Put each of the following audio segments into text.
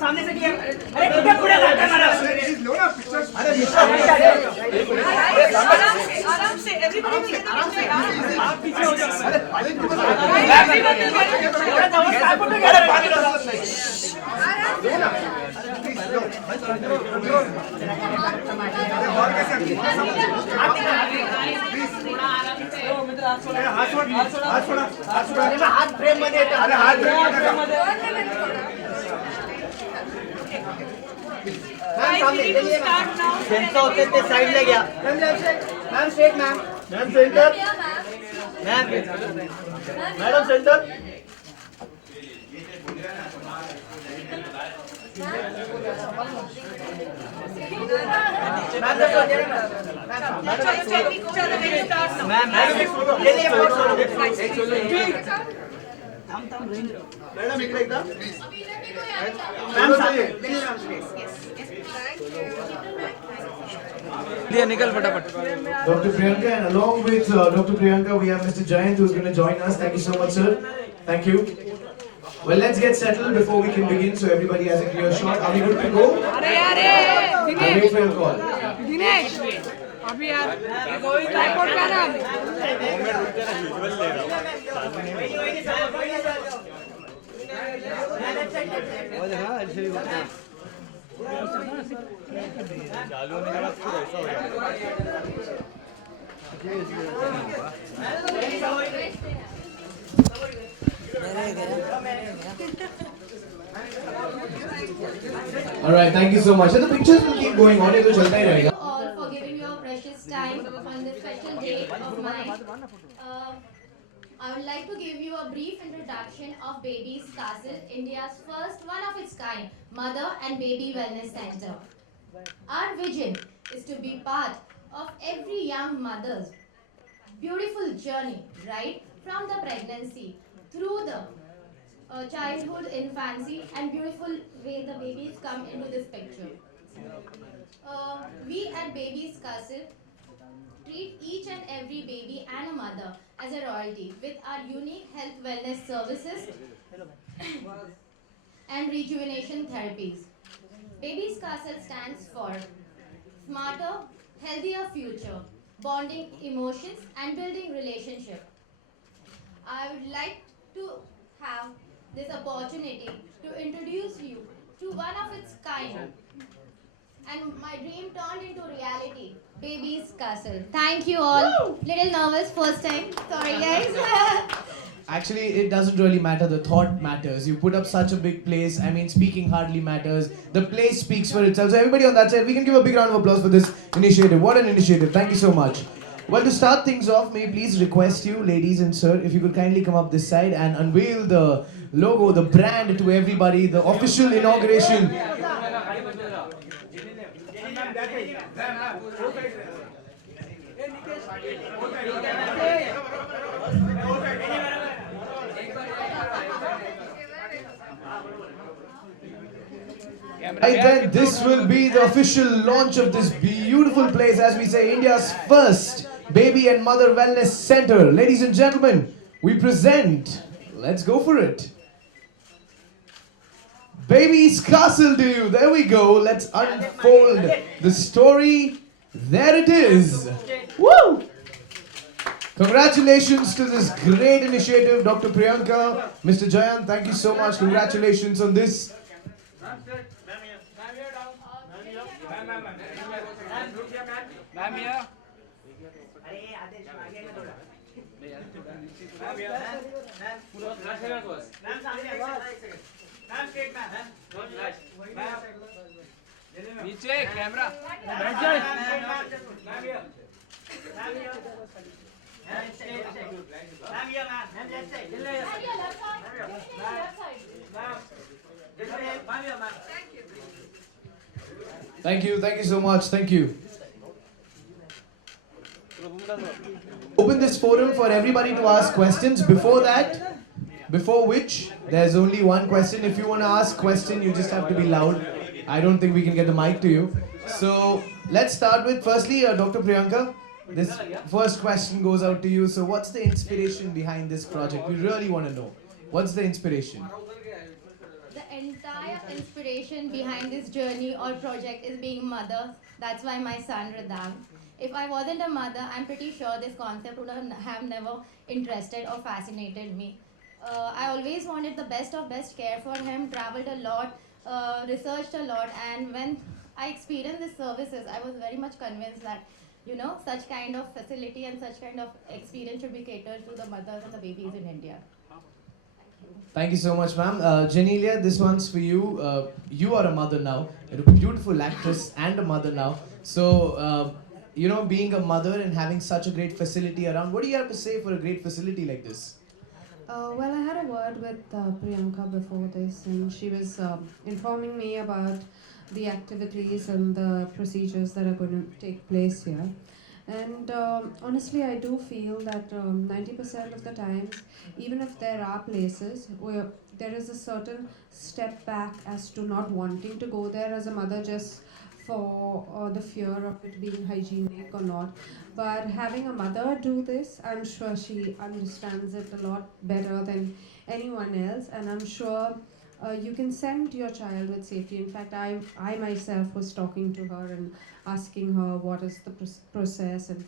सामने से किया। अरे कितना पूरा लगता है हमारा। आराम से everybody will get the picture. आप पीछे हो जाओ। हाथ फ्रेम मध्ये अरे हात फ्रेम मध्ये त्यांचं होते ते साइडला घ्या ma'am straight ma'am centre ma'am madam centre madam इकडे एकदा निकल फटाफट. Dr. Priyanka, and along with Dr. Priyanka, we have Mr. Jayant who is going to join us. Thank you so much, sir. Thank you. Well, let's get settled before we can begin, so everybody has a clear shot. Are we good to go? I'll wait for your call. Dinesh अभी यार tripod का ना चालू होने के बाद फिर ऐसा हो जाएगा. All right, thank you so much. So the pictures will keep going on. ये तो चलता ही रहेगा. All for giving your precious time on this special day of mine. I would like to give you a brief introduction of Baby's Castle, India's first one of its kind mother and baby wellness center. Our vision is to be part of every young mother's beautiful journey, right from the pregnancy through the childhood, infancy, and beautiful way the babies come into this picture. We at Baby's Castle treat each and every baby and a mother as a royalty with our unique health wellness services and rejuvenation therapies. Baby's Castle stands for smarter, healthier future, bonding emotions and building relationship. I would like to have this opportunity to introduce you to one of its kind. And my dream turned into reality. Baby's Castle. Thank you all. Woo! Little nervous first time. Sorry guys. Actually, it doesn't really matter. The thought matters. You put up such a big place. I mean, speaking hardly matters. The place speaks for itself. So everybody on that side, we can give a big round of applause for this initiative. What an initiative. Thank you so much. Well, to start things off, may I please request you, ladies and sir, if you could kindly come up this side and unveil the logo, the brand to everybody, the official inauguration. Right then, this will be the official launch of this beautiful place, as we say, India's first baby and mother wellness center. Ladies and gentlemen, we present, let's go for it, Baby's Castle to you. There we go. Let's unfold the story. There it is. Woo! Congratulations to this great initiative, Dr. Priyanka, Mr. Jayant. Thank you so much. Congratulations on this. नीचे camera. Thank you so much. Thank you. Open this forum for everybody to ask questions. Before which, there's only one question. If you want to ask question, you just have to be loud. I don't think we can get the mic to you. So let's start with firstly, Dr. Priyanka. this first question goes out to you. So, what's the inspiration behind this project? We really want to know. What's the inspiration? The entire inspiration behind this journey or project is being mother. That's why my son Ridang. If I wasn't a mother, I'm pretty sure this concept would have never interested or fascinated me. I always wanted the best of best care for him, traveled a lot, researched a lot, and when I experienced these services, I was very much convinced that such kind of facility and such kind of experience should be catered to the mothers and the babies in India. Thank you so much, ma'am. Genelia, this one's for you. You are a mother now. You're a beautiful actress and a mother now. So, being a mother and having such a great facility around, what do you have to say for a great facility like this? Well, I had a word with Priyanka before this, and she was informing me about the activities and the procedures that are going to take place here. And honestly, I do feel that 90% of the times, even if there are places where there is a certain step back as to not wanting to go there as a mother just for the fear of it being hygienic or not. But having a mother do this, I'm sure she understands it a lot better than anyone else, and I'm sure you can send your child with safety. In fact, I myself was talking to her and asking her what is the process, and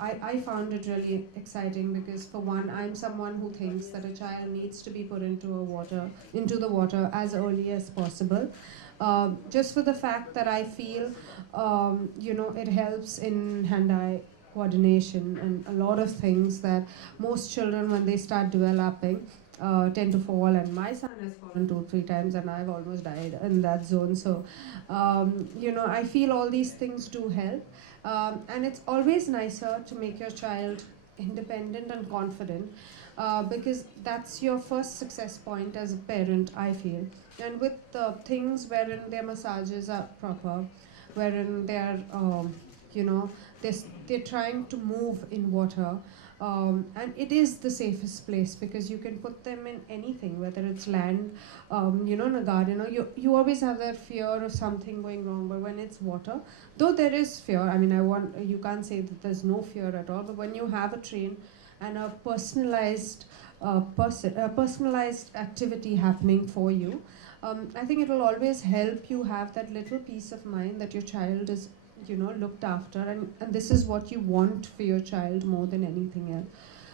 I found it really exciting because for one, I'm someone who thinks that a child needs to be put into the water as early as possible. Just for the fact that I feel, it helps in hand-eye coordination and a lot of things that most children, when they start developing, tend to fall. And my son has fallen 2-3 times, and I've almost died in that zone. So, I feel all these things do help, and it's always nicer to make your child independent and confident. Because that's your first success point as a parent, I feel. And with things wherein their massages are proper, wherein they're, they're trying to move in water, and it is the safest place because you can put them in anything, whether it's land, in a garden, or you always have that fear of something going wrong. But when it's water, though there is fear, you can't say that there's no fear at all, but when you have a train and a personalized personalized activity happening for you, I think it will always help you have that little peace of mind that your child is, looked after, and this is what you want for your child more than anything else.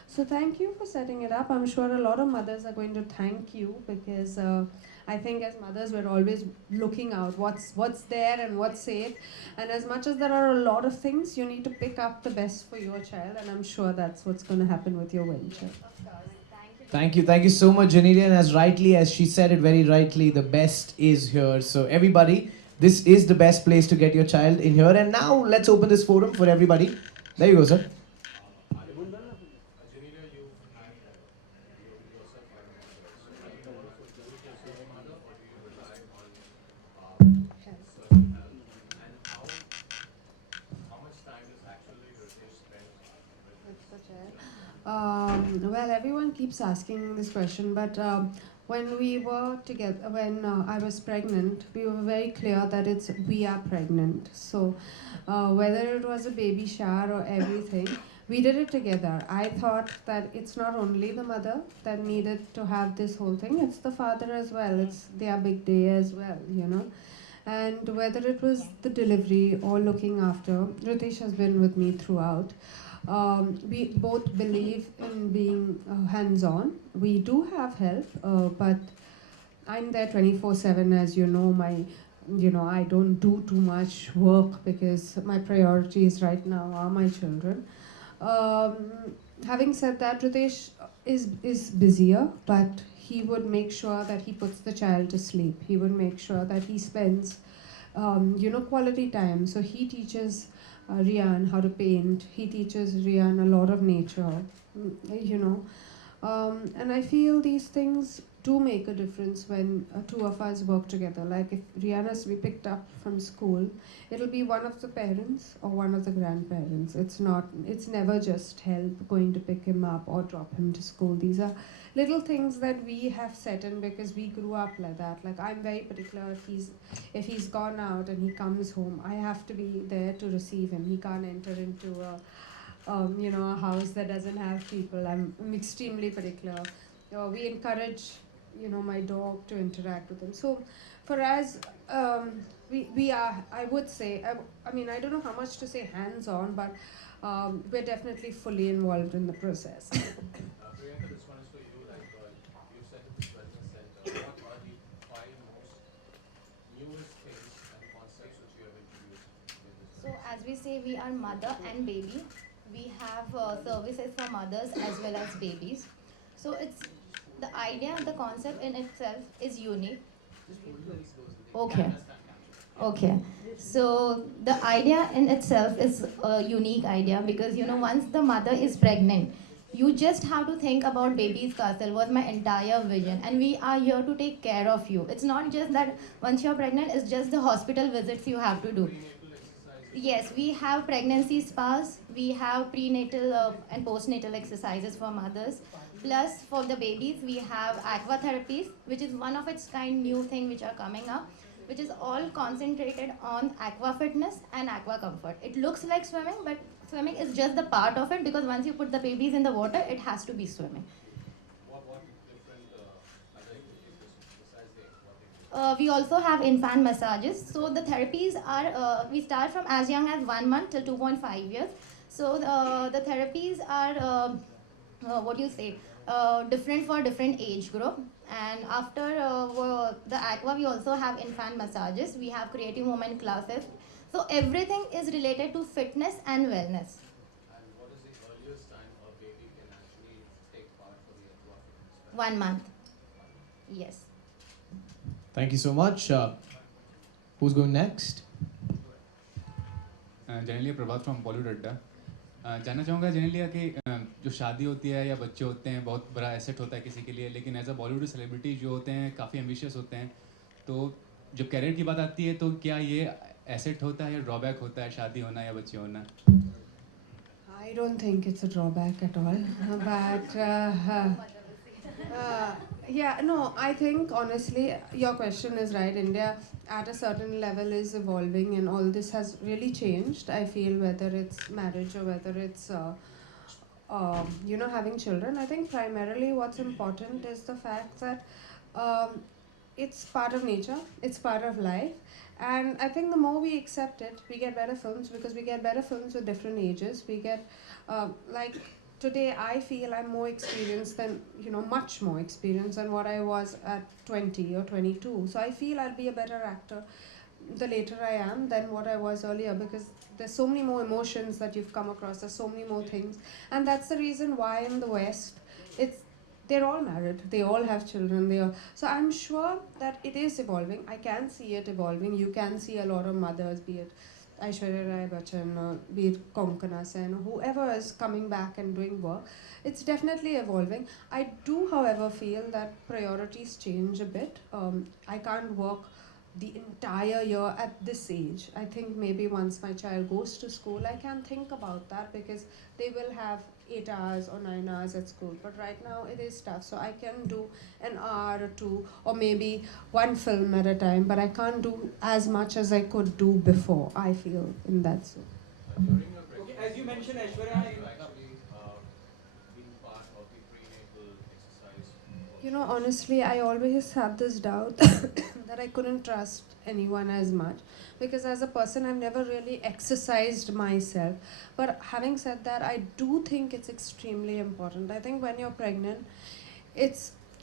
So thank you for setting it up. I'm sure a lot of mothers are going to thank you because I think as mothers we're always looking out what's there and what's safe. And as much as there are a lot of things, you need to pick up the best for your child, and I'm sure that's what's going to happen with your venture. Thank you so much, Genelia. And as she said it very rightly, the best is here. So everybody, this is the best place to get your child in here. And now let's open this forum for everybody. There you go, sir. Well, everyone keeps asking this question, but when we were together, when I was pregnant, we were very clear that we are pregnant. So whether it was a baby shower or everything, we did it together. I thought that it's not only the mother that needed to have this whole thing, it's the father as well. It's their big day as well, And whether it was the delivery or looking after, Ritesh has been with me throughout. We both believe in being hands-on. We do have help, but I'm there 24/7. As you know, I don't do too much work because my priorities right now are my children. Having said that, Ritesh is busier, but he would make sure that he puts the child to sleep. He would make sure that he spends, quality time. So he teaches Rian how to paint. He teaches Rian a lot of nature, And I feel these things do make a difference when two of us work together. Like if Rihanna's to be picked up from school, it'll be one of the parents or one of the grandparents. It's never just help going to pick him up or drop him to school. These are little things that we have set in because we grew up like that. Like I'm very particular if he's gone out and he comes home, I have to be there to receive him. He can't enter into a house that doesn't have people. I'm extremely particular. We encourage, my dog to interact with him. So for us, we are, I would say, I mean, I don't know how much to say hands-on, but we're definitely fully involved in the process. Priyanka, this one is for you. Like you said at this wellness center, what are the 5 most newest things and concepts which you have introduced with this? So as we say, we are mother and baby. We have services for mothers as well as babies. So it's the idea, the concept in itself is unique. Okay. Okay. So the idea in itself is a unique idea because once the mother is pregnant, you just have to think about baby's castle was my entire vision, and we are here to take care of you. It's not just that once you're pregnant, it's just the hospital visits you have to do. Yes, we have pregnancy spas, we have prenatal and postnatal exercises for mothers. Plus, for the babies, we have aqua therapies, which is one of its kind new thing which are coming up, which is all concentrated on aqua fitness and aqua comfort. It looks like swimming, but swimming is just the part of it because once you put the babies in the water, it has to be swimming. What different other activities besides the aquatic? We also have infant massages. So the therapies are, we start from as young as 1 month till 2.5 years. So the therapies are, different for different age group. And after the aqua, we also have infant massages. We have creative movement classes. So everything is related to fitness and wellness. And what is the earliest time a baby can actually take part for the aqua fitness? 1 month. Yes. Thank you so much. Who's going next? Genelia Prabhat from Bollywood अड्डा। जानना चाहूँगा जेनेलिया कि जो शादी होती है या बच्चे होते हैं बहुत बड़ा एसेट होता है किसी के लिए, लेकिन एज अ बॉलीवुड सेलिब्रिटी जो होते हैं काफ़ी एम्बिशियस होते हैं, तो जब कैरियर की बात आती है तो क्या ये एसेट होता है या ड्रॉबैक होता है शादी होना या बच्चे होना? I don't think it's a drawback at all. But yeah, no, I think honestly, your question is right. India at a certain level is evolving, and all this has really changed. I feel whether it's marriage or whether it's having children. I think primarily what's important is the fact that it's part of nature, it's part of life. And I think the more we accept it, we get better films because we get better films with different ages. We get, today I feel I'm more experienced than, much more experienced than what I was at 20 or 22. So I feel I'll be a better actor the later I am than what I was earlier because there's so many more emotions that you've come across, there's so many more things. And that's the reason why in the West, they're all married, they all have children. So I'm sure that it is evolving. I can see it evolving. You can see a lot of mothers, be it Aishwarya Rai Bachchan, or be it Konkana Sen, or whoever is coming back and doing work. It's definitely evolving. I do, however, feel that priorities change a bit. I can't work the entire year at this age. I think maybe once my child goes to school, I can think about that because they will have 8 hours or 9 hours at school. But right now it is tough. So I can do an hour or two or maybe one film at a time, but I can't do as much as I could do before, I feel, in that sense. During your pregnancy, As you mentioned, Aishwarya, you actually being part of the prenatal exercise. Honestly, I always had this doubt that I couldn't trust anyone as much because as a person, I've never really exercised myself. But having said that, I do think it's extremely important. I think when you're pregnant,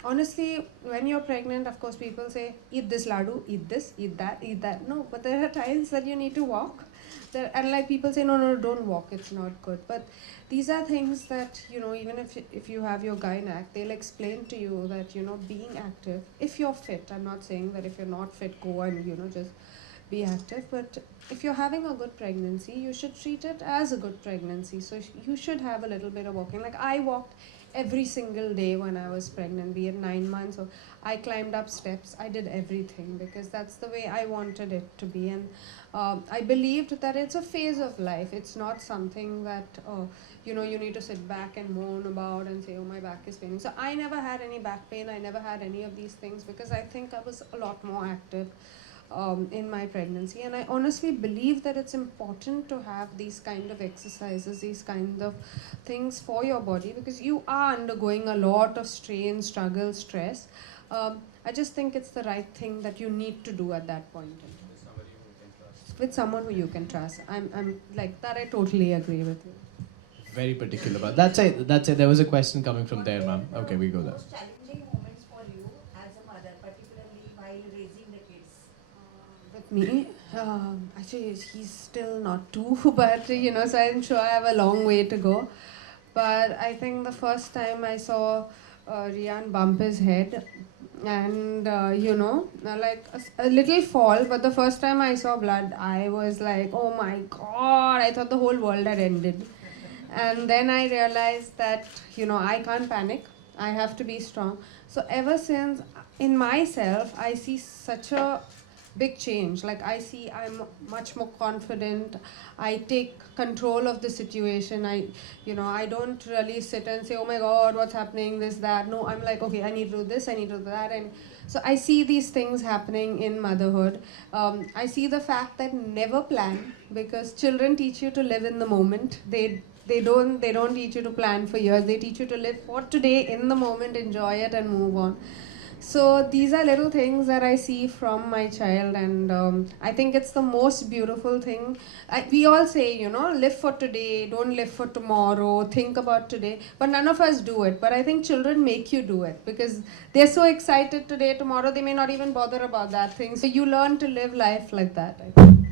honestly, when you're pregnant, of course, people say, eat this laddu, eat this, eat that, eat that. No, but there are times that you need to walk. And like people say, no, don't walk, it's not good. But these are things that, even if you have your gynac, they'll explain to you that, being active, if you're fit, I'm not saying that if you're not fit, go and, just be active. But if you're having a good pregnancy, you should treat it as a good pregnancy. So you should have a little bit of walking. Like I walked every single day when I was pregnant, be it 9 months, or I climbed up steps. I did everything because that's the way I wanted it to be. And I believed that it's a phase of life. It's not something that you need to sit back and moan about and say, oh, my back is paining. So I never had any back pain. I never had any of these things because I think I was a lot more active in my pregnancy. And I honestly believe that it's important to have these kind of exercises, these kind of things for your body, because you are undergoing a lot of strain, struggle, stress. I just think it's the right thing that you need to do at that point in time. With someone who you can trust. I'm like that. I totally agree with you. Very particular about that's it. That's it. There was a question coming from there, ma'am. Okay, we go there. Most challenging moments for you as a mother, particularly while raising the kids? With me, actually, he's still not two, but so I'm sure I have a long way to go. But I think the first time I saw Rian bump his head, and like a little fall, but the first time I saw blood, I was like, oh my god, I thought the whole world had ended. And then I realized that I can't panic, I have to be strong. So ever since, in myself, I see such a big change. Like I see I'm much more confident. I take control of the situation. I don't really sit and say, oh my god, what's happening, this, that. No, I'm like, okay, I need to do this, I need to do that. And so I see these things happening in motherhood. I see the fact that never plan, because children teach you to live in the moment. They don't teach you to plan for years. They teach you to live for today, in the moment, enjoy it and move on. So these are little things that I see from my child, and I think it's the most beautiful thing. We all say, live for today, don't live for tomorrow, think about today, but none of us do it. But I think children make you do it because they're so excited today, tomorrow they may not even bother about that thing. So you learn to live life like that, I think.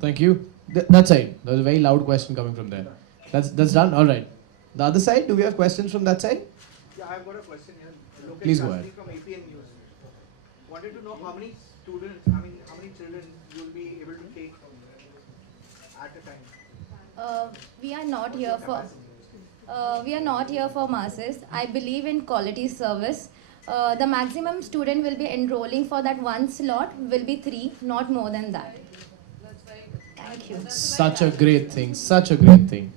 Thank you. That's it. There was a very loud question coming from there. That's done. All right. The other side. Do we have questions from that side? Yeah, I've got a question here. Lokesh Please go Shastri ahead. from APN News. Wanted to know how many students, how many children you'll be able to take at a time? We are not here for masses. I believe in quality service. The maximum student will be enrolling for that one slot will be 3, not more than that. Thank you. Such a great thing. Such a great thing.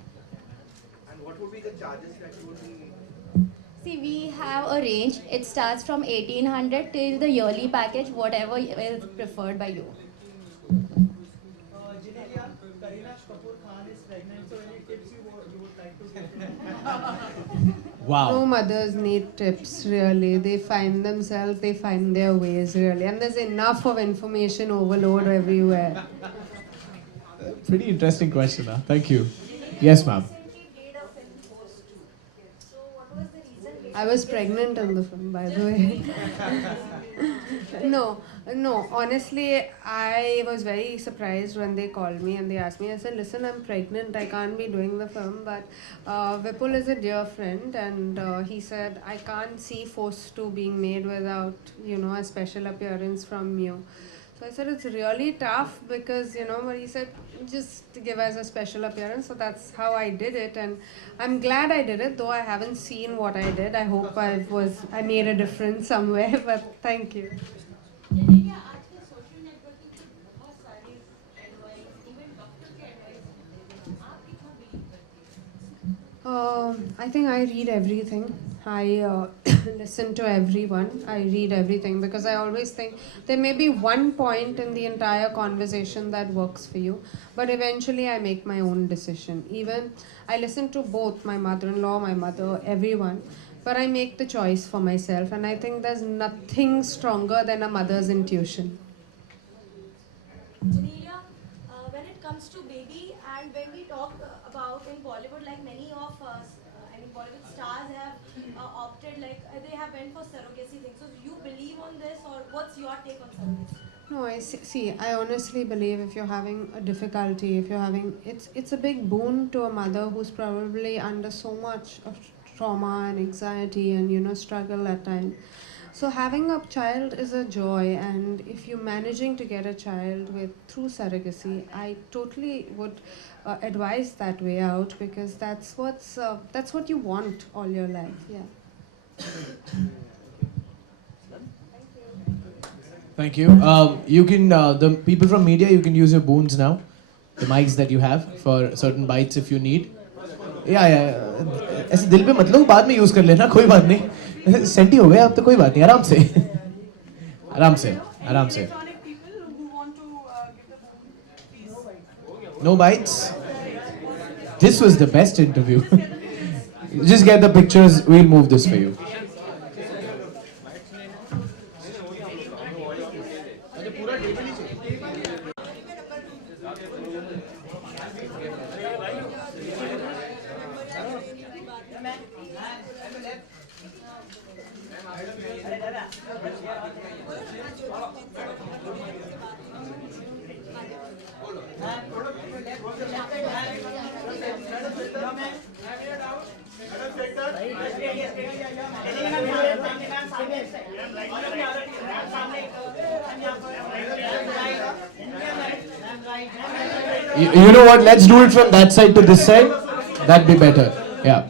And what would be the charges that you would be? See, we have a range. It starts from 1800 till the yearly package, whatever is preferred by you. Genelia, Kareena Kapoor Khan is pregnant, so any tips you would like to give? Wow. No mothers need tips, really. They find themselves, they find their ways, really. And there's enough of information overload everywhere. Pretty interesting question, huh? Thank you. Yes, ma'am. I was pregnant in the film, by the way. No, honestly, I was very surprised when they called me and they asked me. I said, listen, I'm pregnant, I can't be doing the film, but Vipul is a dear friend, and he said, I can't see Force 2 being made without, a special appearance from you. So I said, it's really tough because, but he said, just give us a special appearance. So that's how I did it. And I'm glad I did it, though I haven't seen what I did. I hope I made a difference somewhere, but thank you. I think I read everything. I listen to everyone. I read everything because I always think there may be one point in the entire conversation that works for you, but eventually I make my own decision. Even I listen to both my mother-in-law, my mother, everyone, but I make the choice for myself, and I think there's nothing stronger than a mother's intuition. Genelia, when it comes to baby and when we talk about in Bollywood, like many of us, Bollywood stars have opted, like they have went for surrogacy thing. So do you believe on this, or what's your take on surrogacy? No, I see. I honestly believe if you're having a difficulty, it's a big boon to a mother who's probably under so much of trauma and anxiety and struggle at times. So having a child is a joy, and if you're managing to get a child with through surrogacy, I totally would advise that way out, because that's what you want all your life. Yeah. Thank you. You can, the people from media, you can use your boons now, the mics that you have for certain bites if you need. ऐसे दिल पे मतलब बाद में use कर लेना, कोई बात नहीं. सेंटी हो गए अब तो कोई बात नहीं, आराम से आराम से आराम से. No bites. This was the best interview. Just get the pictures, we'll move this for you. You know what? Let's do it from that side to this side. That'd be better. Yeah.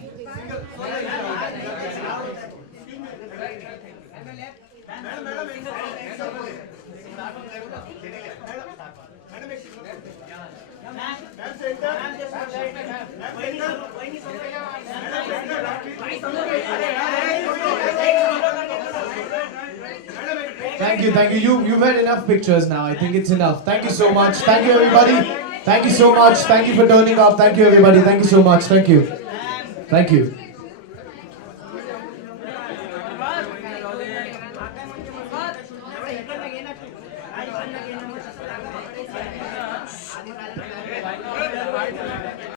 Thank you. You've had enough pictures now. I think it's enough. Thank you so much. Thank you, everybody. Thank you so much. Thank you for turning up. Thank you, everybody. Thank you so much. Thank you. Thank you.